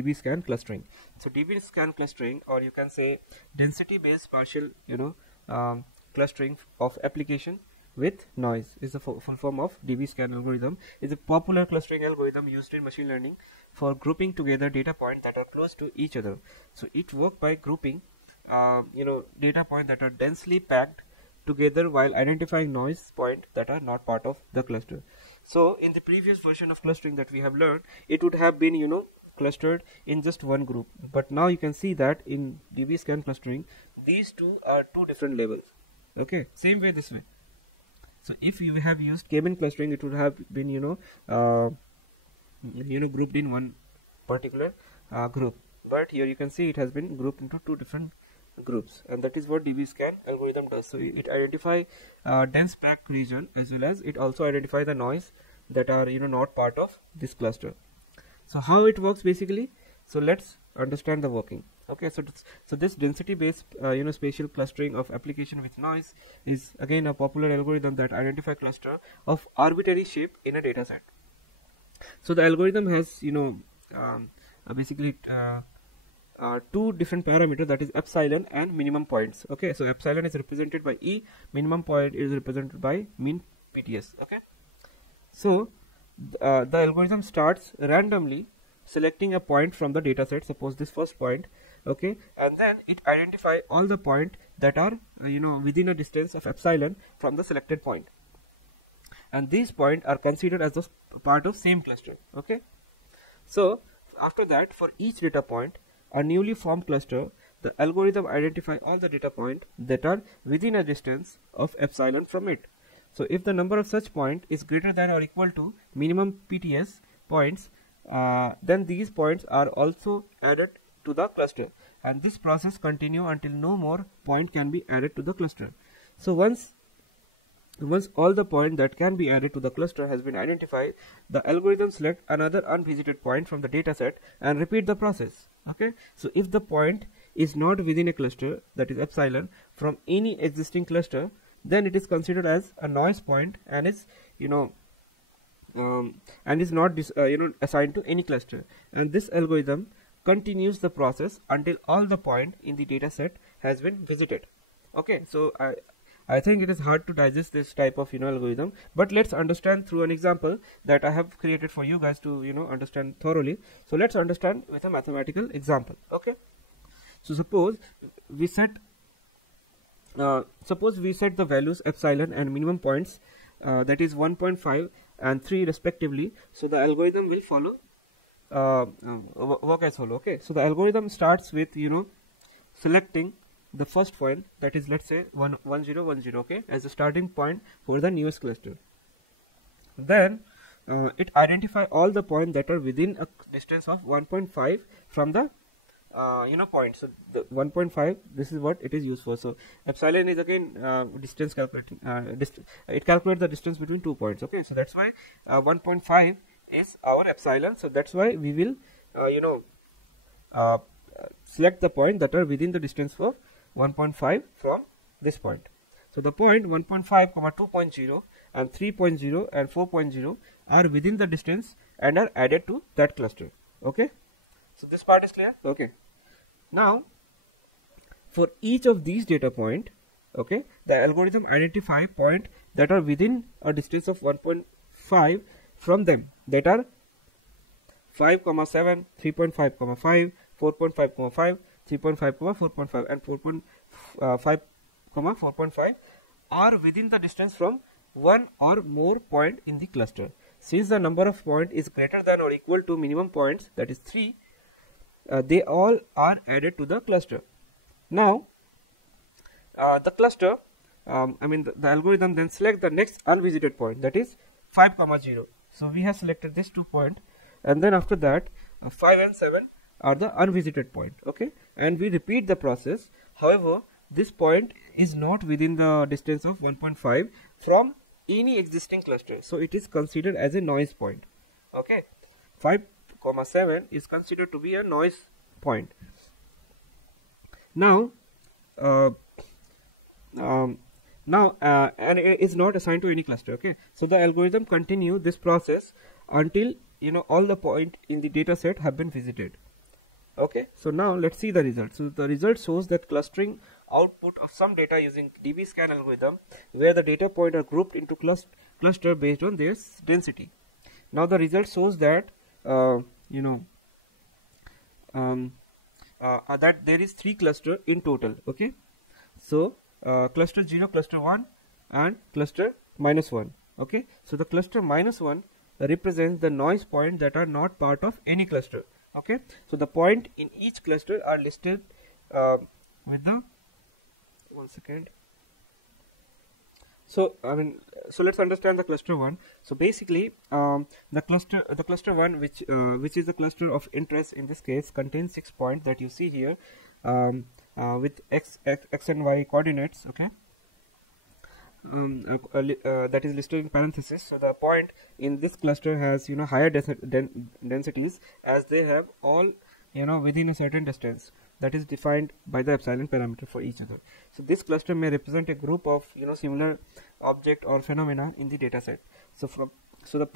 DBSCAN clustering. So DBSCAN clustering, or you can say density based partial clustering of application with noise, is the full form of DBSCAN algorithm. Is a popular clustering algorithm used in machine learning for grouping together data points that are close to each other. So it works by grouping data points that are densely packed together while identifying noise points that are not part of the cluster. So in the previous version of clustering that we have learned, it would have been clustered in just one group, but now you can see that in DBSCAN clustering these two are two different levels. Okay, same way this way. So if you have used K-mean clustering, it would have been grouped in one particular group, but here you can see it has been grouped into two different groups, and that is what DBSCAN algorithm does. So it identifies dense packed region, as well as it also identifies the noise that are not part of this cluster. So how it works basically? So let's understand the working. Okay, so this density based spatial clustering of application with noise is again a popular algorithm that identify cluster of arbitrary shape in a data set. So the algorithm has basically two different parameters, that is epsilon and minimum points. Okay, so epsilon is represented by E, minimum point is represented by mean PTS. Okay, so the algorithm starts randomly selecting a point from the data set, suppose this first point, okay, and then it identifies all the points that are within a distance of epsilon from the selected point, and these points are considered as the part of same cluster. Okay, so after that, for each data point, a newly formed cluster, the algorithm identifies all the data points that are within a distance of epsilon from it. So if the number of such points is greater than or equal to minimum PTS points, then these points are also added to the cluster, and this process continues until no more point can be added to the cluster. So once all the points that can be added to the cluster has been identified, the algorithm select another unvisited point from the data set and repeat the process. Okay, so if the point is not within a cluster, that is epsilon, from any existing cluster, then it is considered as a noise point and is not assigned to any cluster, and this algorithm continues the process until all the point in the data set has been visited. Okay, so I think it is hard to digest this type of algorithm, but let's understand through an example that I have created for you guys to understand thoroughly. So let's understand with a mathematical example. Okay, so suppose we set the values epsilon and minimum points, that is 1.5 and 3 respectively. So the algorithm will follow work as follow. Okay, so the algorithm starts with selecting the first point, that is, let's say 1010, okay, as a starting point for the newest cluster. Then it identifies all the points that are within a distance of 1.5 from the point. So the 1.5, this is what it is used for. So epsilon is again distance calculating. It calculates the distance between 2 points. Okay, so that's why 1.5 is our epsilon. So that's why we will select the point that are within the distance of 1.5 from this point. So the point 1.5, 2.0 and 3.0 and 4.0 are within the distance and are added to that cluster. Okay, so this part is clear. Okay, now for each of these data point, okay, the algorithm identify point that are within a distance of 1.5 from them, that are 5, 7, 3.5, 5, 4.5, 5, 3.5, 4.5 and 4.5, 4.5 are within the distance from one or more point in the cluster. Since the number of points is greater than or equal to minimum points, that is 3, they all are added to the cluster. Now the cluster, the algorithm then select the next unvisited point, that is 5, 0. So we have selected this 2 points, and then after that 5 and 7 are the unvisited point. Okay, and we repeat the process. However, this point is not within the distance of 1.5 from any existing cluster, so it is considered as a noise point. Okay, 5, 7 is considered to be a noise point. Now and it is not assigned to any cluster. Okay, so the algorithm continue this process until all the point in the data set have been visited. Okay, so now let's see the result. So the result shows that clustering output of some data using DBSCAN algorithm, where the data points are grouped into cluster based on their density. Now the result shows that that there is 3 cluster in total. Okay, so cluster 0, cluster 1, and cluster -1. Okay, so the cluster -1 represents the noise points that are not part of any cluster. Okay, so the point in each cluster are listed with the 1 second. So so let's understand the cluster 1. So basically, the cluster 1, which is the cluster of interest in this case, contains 6 points that you see here, with x and y coordinates. Okay, that is listed in parenthesis. So the point in this cluster has higher densities, as they have all within a certain distance that is defined by the epsilon parameter for each other. So this cluster may represent a group of similar object or phenomena in the data set. So from the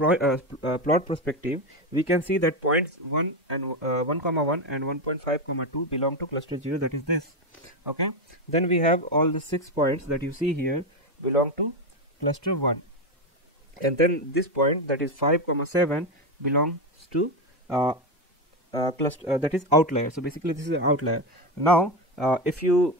plot perspective, we can see that points 1 and 1,1 and 1.5,2 belong to cluster 0, that is this. Okay, then we have all the 6 points that you see here belong to cluster 1, and then this point, that is 5,7, belongs to cluster that is outlier. So basically this is an outlier. Now if you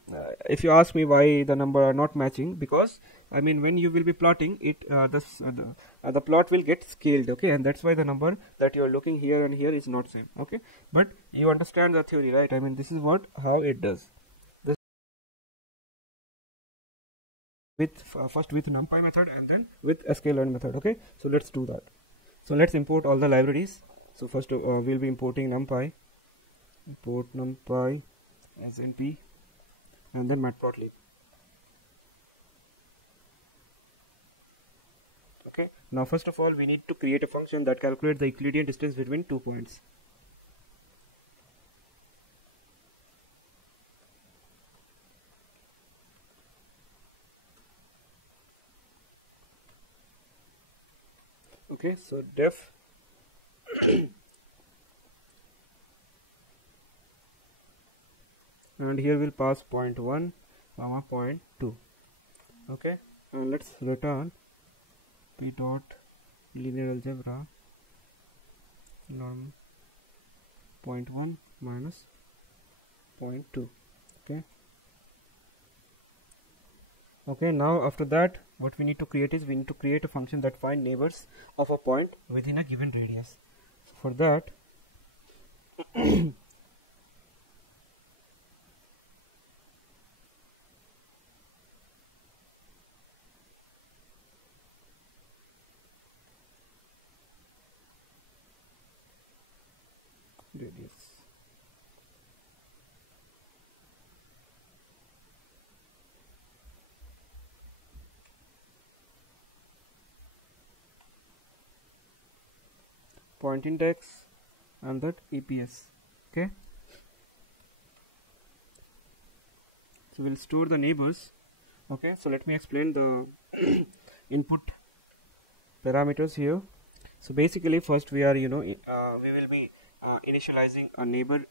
ask me why the number are not matching, because when you will be plotting it, the plot will get scaled. Okay, and that's why the number that you are looking here and here is not same. Okay, but you understand the theory, right? This is how it does. This with first with NumPy method and then with scikit-learn method. Okay, so let's do that. So let's import all the libraries. So first we'll be importing NumPy, import NumPy as np, and then matplotlib. Okay, now first of all we need to create a function that calculates the Euclidean distance between 2 points. Okay, so def and here we'll pass point 1 comma point 2. Okay, and let's return p dot linear algebra norm point 1 minus point 2. Okay, now after that what we need to create is, we need to create a function that finds neighbors of a point within a given radius. So for that radius. Point index and that EPS. Okay, so we'll store the neighbors. Okay, so let me explain the input parameters here. So basically first we are we will be initializing a neighbor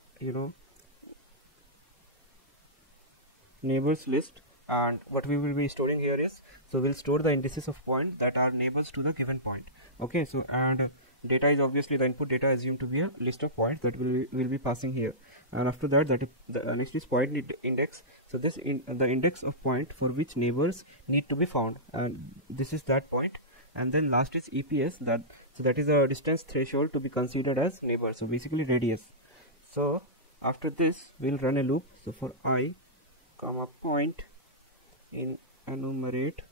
neighbors list, and what we will be storing here is, so we'll store the indices of points that are neighbors to the given point. Okay, so and data is obviously the input data assumed to be a list of points that will be passing here, and after that the next is point index. So this the index of point for which neighbors need to be found, and this is that point. And then last is EPS, that is a distance threshold to be considered as neighbor, so basically radius. So after this we'll run a loop. So for I comma point in enumerate,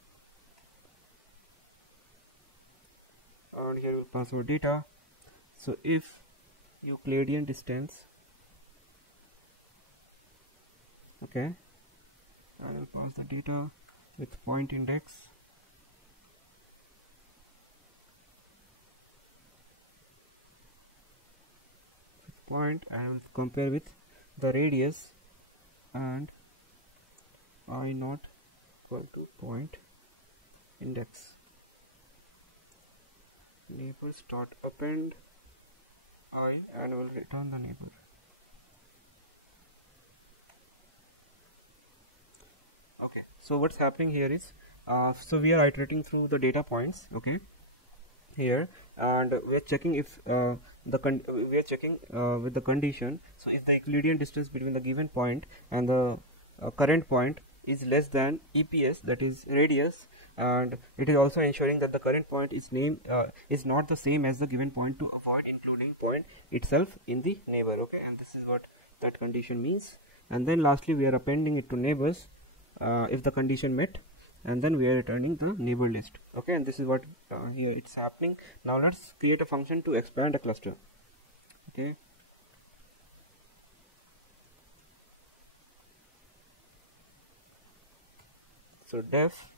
and here we'll pass our data. So if Euclidean distance, okay, and I'll pass the data with point index, point, and I will compare with the radius, and I not equal to point index. Neighbors dot append I, and will return the neighbor. So what's happening here is, so we are iterating through the data points, okay, here, and we are checking if we are checking with the condition. So if the Euclidean distance between the given point and the current point is less than EPS, that is radius, and it is also ensuring that the current point is is not the same as the given point to avoid including point itself in the neighbor, okay, and this is what that condition means. And then lastly we are appending it to neighbors if the condition met, and then we are returning the neighbor list, okay, and this is what here it's happening. Now let's create a function to expand a cluster, okay. So def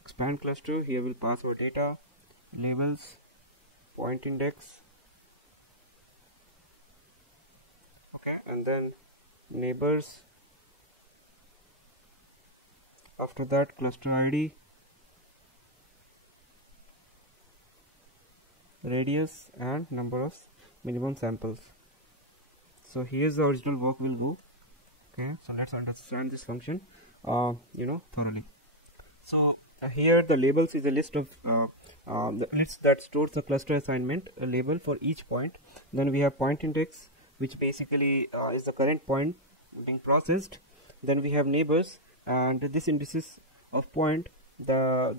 expand cluster, here we'll pass our data, labels, point index, okay, and then neighbors, after that cluster ID, radius, and number of minimum samples. So here's the original work will go, okay. So let's understand this function thoroughly. So here the labels is a list of the list that stores the cluster assignment, a label for each point. Then we have point index, which basically is the current point being processed. Then we have neighbors, and this indices of point that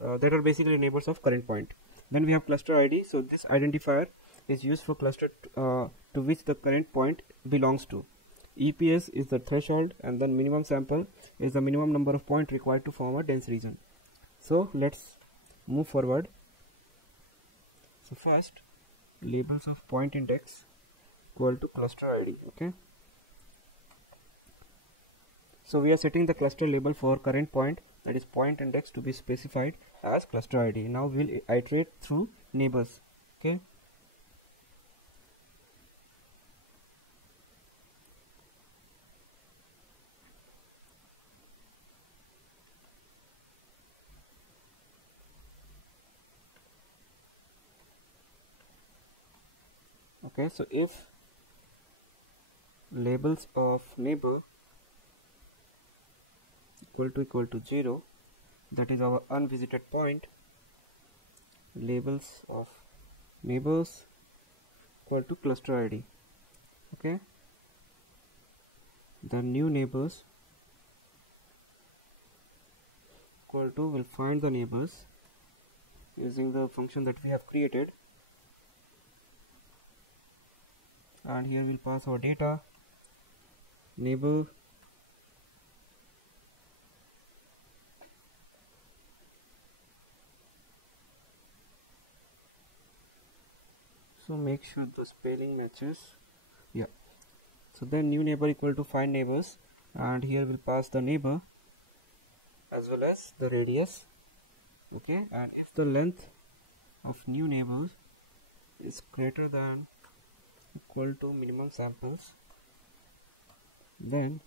are basically neighbors of current point. Then we have cluster ID, so this identifier is used for cluster to which the current point belongs to. EPS is the threshold, and then minimum sample is the minimum number of points required to form a dense region. So let's move forward. So first, labels of point index equal to cluster ID, okay. So we are setting the cluster label for current point, that is point index, to be specified as cluster ID. Now we'll iterate through neighbors, okay. Okay, so if labels of neighbor equal to 0, that is our unvisited point, labels of neighbors equal to cluster ID, okay, the new neighbors equal to, will find the neighbors using the function that we have created, and here we'll pass our data, neighbor, so make sure the spelling matches, yeah. So then new neighbor equal to find neighbors, and here we'll pass the neighbor as well as the radius, okay, and if the length of new neighbors is greater than equal to minimum samples, then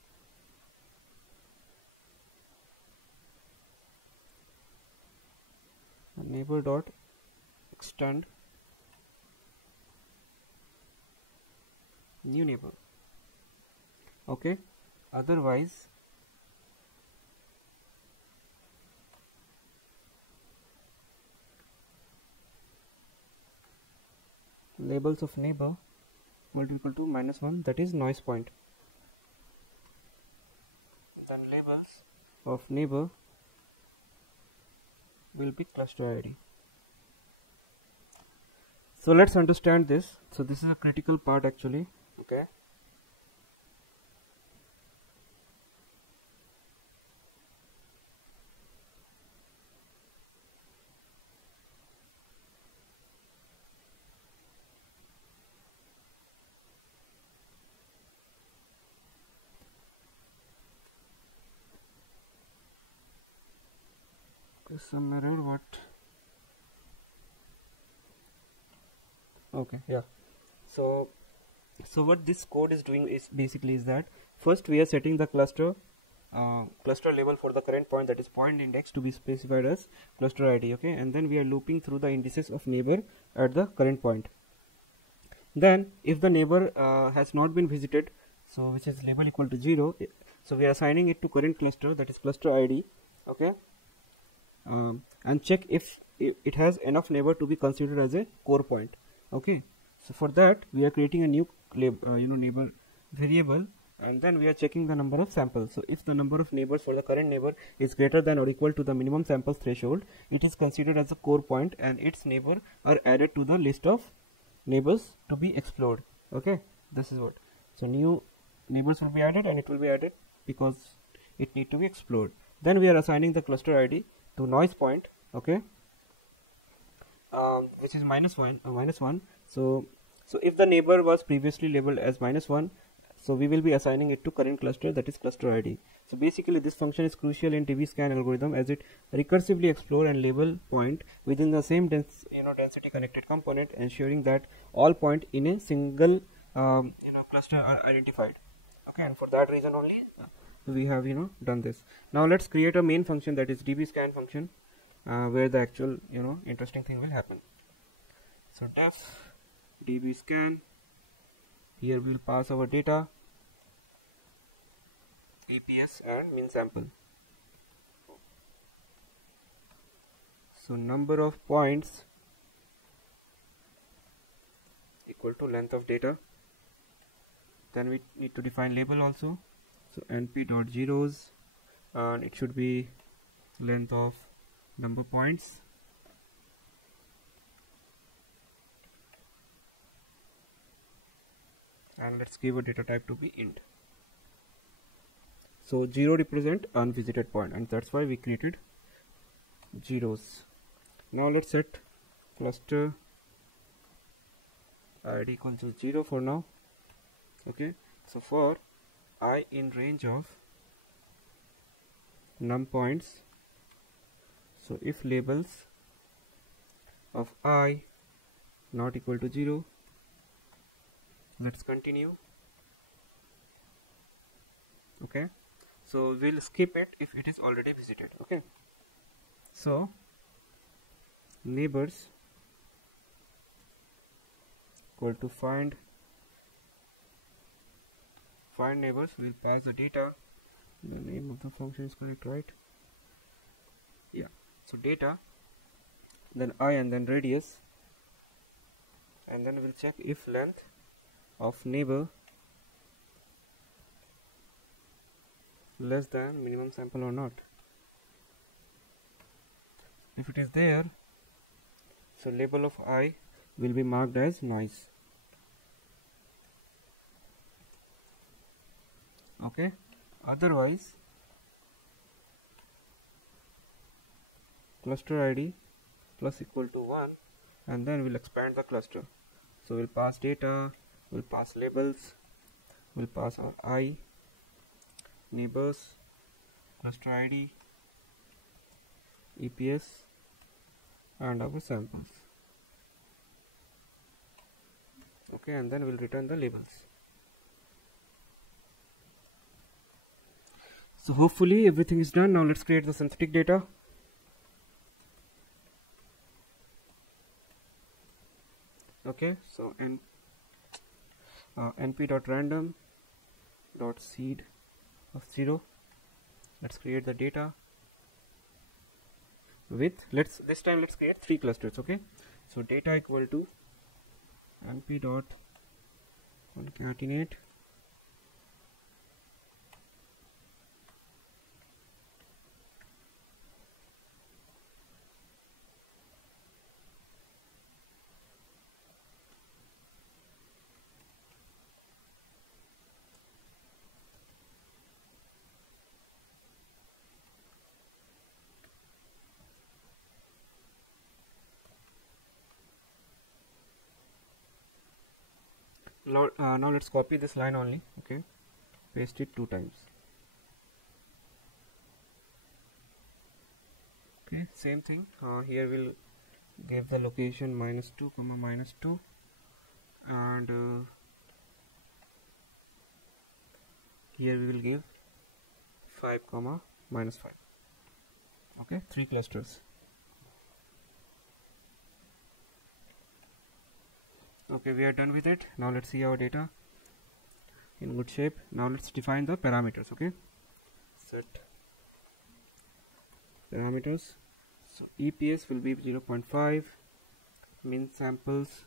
neighbor dot extend new neighbor, okay. Otherwise labels of neighbor equal to -1, that is noise point. Then labels of neighbor will be cluster ID. So let's understand this. So this is a critical part actually, okay. Some error, what, okay, yeah. So what this code is doing is basically is that first we are setting the cluster label for the current point, that is point index, to be specified as cluster ID, okay, and then we are looping through the indices of neighbor at the current point, Then if the neighbor has not been visited, so which is label equal to 0, so we are assigning it to current cluster, that is cluster ID. Okay, and check if it has enough neighbor to be considered as a core point. Okay, so for that we are creating a new neighbor variable, and then we are checking the number of samples. So if the number of neighbors for the current neighbor is greater than or equal to the minimum samples threshold, it is considered as a core point and its neighbor are added to the list of neighbors to be explored. Okay, this is what. So new neighbors will be added, and it will be added because it need to be explored. Then we are assigning the cluster ID to noise point. Okay, which is -1. So if the neighbor was previously labeled as -1, so we will be assigning it to current cluster, that is cluster ID. So basically this function is crucial in DBSCAN algorithm as it recursively explore and label point within the same density connected component, ensuring that all point in a single cluster are identified. Okay, and for that reason only we have done this. Now let's create a main function, that is DBSCAN function, where the actual interesting thing will happen. So def DBSCAN, here we will pass our data, EPS and min sample. So number of points equal to length of data. Then we need to define label also. So np.zeros, and it should be length of number points. And let's give a data type to be int. So 0 represent unvisited point, and that's why we created zeros. Now let's set cluster ID equal to 0 for now. Okay, so for I in range of num points, so if labels of I not equal to 0, let's continue. Okay, so we'll skip it if it is already visited. Okay, so neighbors equal to find neighbors, we'll pass the data. The name of the function is correct, right? Yeah, so data, then I, and then radius, and then we'll check if length of neighbor less than minimum sample or not. If it is there, so label of I will be marked as noise. Okay, otherwise cluster ID plus equal to 1, and then we'll expand the cluster. So we'll pass data, we'll pass labels, we'll pass our I, neighbors, cluster ID, EPS, and our samples. Okay, and then we'll return the labels. So hopefully everything is done. Now let's create the synthetic data. Okay, so np.random.seed of 0. Let's create the data with, this time let's create 3 clusters. Okay, so data equal to np.concatenate now let's copy this line only. Okay, paste it 2 times. Okay, same thing. Here we'll give the location -2, -2, and here we will give 5, -5. Okay, 3 clusters. Okay, we are done with it. Now let's see our data in good shape. Now let's define the parameters. Okay, set parameters. So EPS will be 0.5, min samples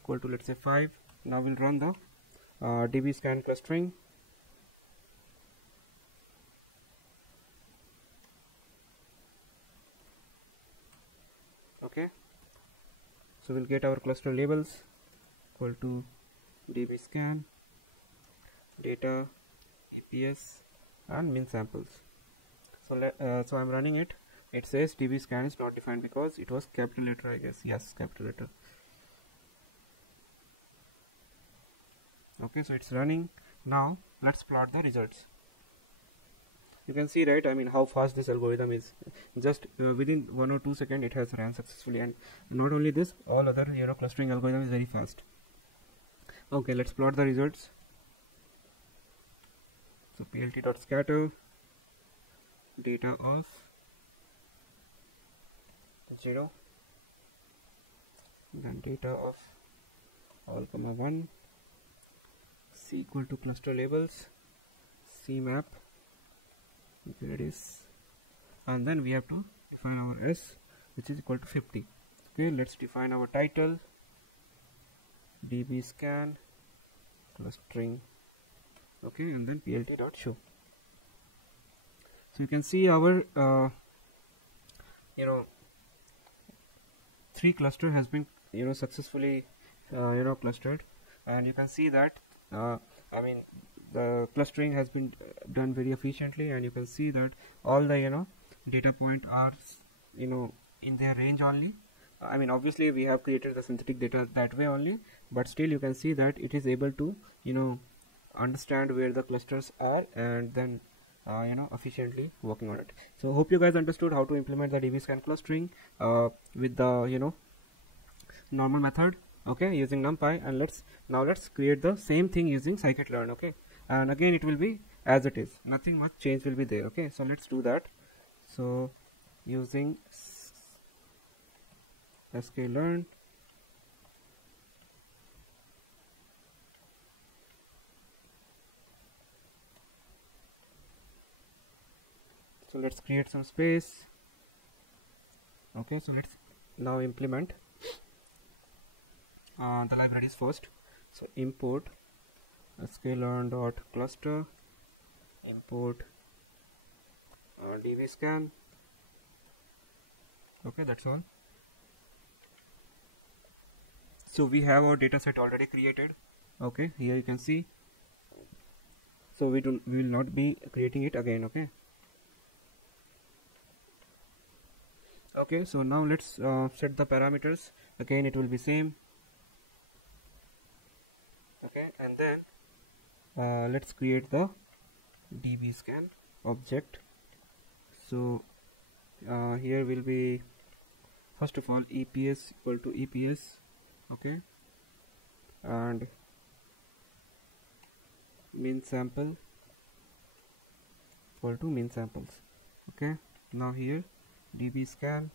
equal to, let's say, 5. Now we'll run the DBSCAN clustering. Okay, so we'll get our cluster labels equal to DBSCAN, data, EPS, and min samples. So I'm running it. It says DBSCAN is not defined because it was capital letter, I guess. Yes, capital letter. Okay, so it's running. Now let's plot the results. You can see, right, I mean, how fast this algorithm is. Just within 1 or 2 seconds it has ran successfully. And not only this, all other clustering algorithm is very fast. Okay, let's plot the results. So plt.scatter data of 0, then data of all comma 1, c equal to cluster labels, c map, there it is, and then we have to define our s, which is equal to 50. Okay, let's define our title, DBSCAN clustering. Okay, and then plt.show. So you can see our 3 cluster has been successfully clustered, and you can see that I mean, the clustering has been done very efficiently, and you can see that all the data point are in their range only. I mean, obviously we have created the synthetic data that way only, but still you can see that it is able to understand where the clusters are, and then efficiently working on it. So hope you guys understood how to implement the DBSCAN clustering with the normal method, okay, using NumPy. And let's create the same thing using Scikit-learn. Okay, and again it will be as it is, nothing much change will be there. Okay, so let's do that. So using sklearn, so let's create some space. Okay, so let's now implement the libraries first. So import sklearn.cluster, import DBSCAN. Okay, that's all. So we have our data set already created. Okay, here you can see. So we will not be creating it again. Okay. Okay, so now let's set the parameters. Again it will be same. Okay, and then let's create the DBSCAN object. So here will be, first of all, EPS equal to EPS. Okay, and min sample equal to min samples. Okay, now here DBSCAN,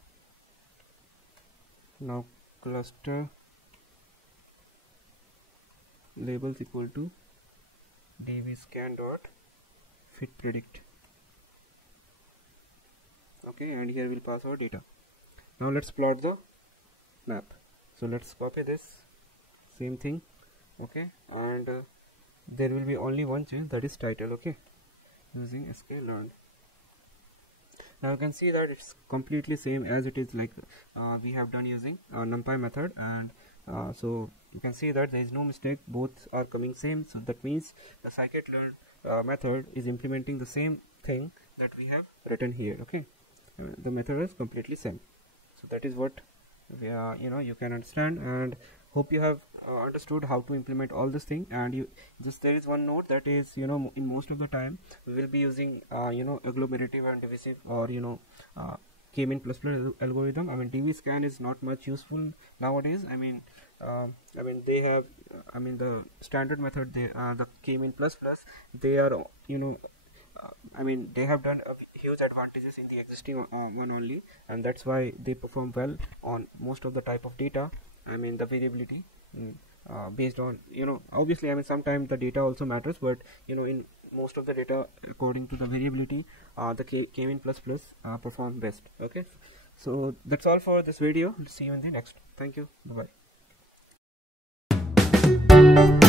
now cluster labels equal to DBSCAN dot fit predict. Okay, and here we'll pass our data. Now let's plot the map. So let's copy this, same thing. Okay, and there will be only one change, that is title. Okay, using sklearn. Now you can see that it's completely same as it is like we have done using NumPy method, and so you can see that there is no mistake, both are coming same. So that means the Scikit-learn method is implementing the same thing that we have written here. Okay, the method is completely same. So that is what you can understand, and hope you have understood how to implement all this thing. And there is one note, that is in most of the time we will be using agglomerative and divisive or k-min plus algorithm. I mean, DBSCAN is not much useful nowadays. I mean they have the standard method, the k-min plus, they are they have done huge advantages in the existing one only, and that's why they perform well on most of the type of data. I mean the variability based on, obviously, I mean sometimes the data also matters, but in most of the data, according to the variability, the K-mean plus perform best. Okay, so that's all for this video. See you in the next. Thank you. Bye bye.